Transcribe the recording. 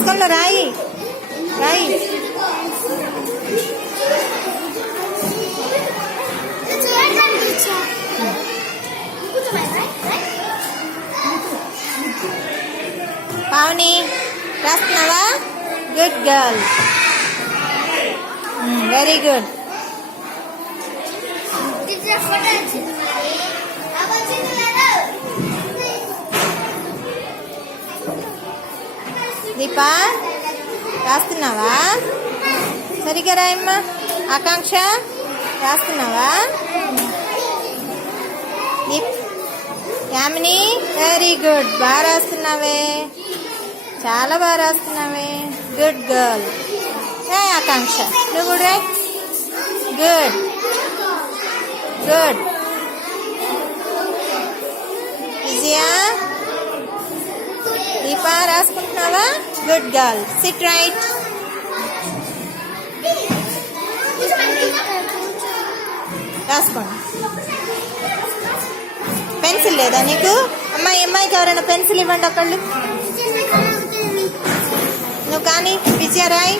పుస్తకంలో రాయి రాయి. పావని రాస్తున్నావా? Good girl, very good. Deepa రాస్తున్నావా? సరిగ్గా రాయమ్మా. ఆకాంక్ష రాస్తున్నావా? యామిని వెరీ గుడ్, బాగా రాస్తున్నావే, చాలా బాగా రాస్తున్నావే, గుడ్ గర్ల్. ఆకాంక్ష నువ్వు కూడా గుడ్ గుడ్. విజయ దీపా రాసుకుంటున్నావా? Good girl. Sit right. రాసుకోండి. పెన్సిల్ లేదా నీకు? అమ్మాయికి ఎవరైనా పెన్సిల్ ఇవ్వండి ఒకళ్ళు. నువ్వు కానీ విజయ రాయ్.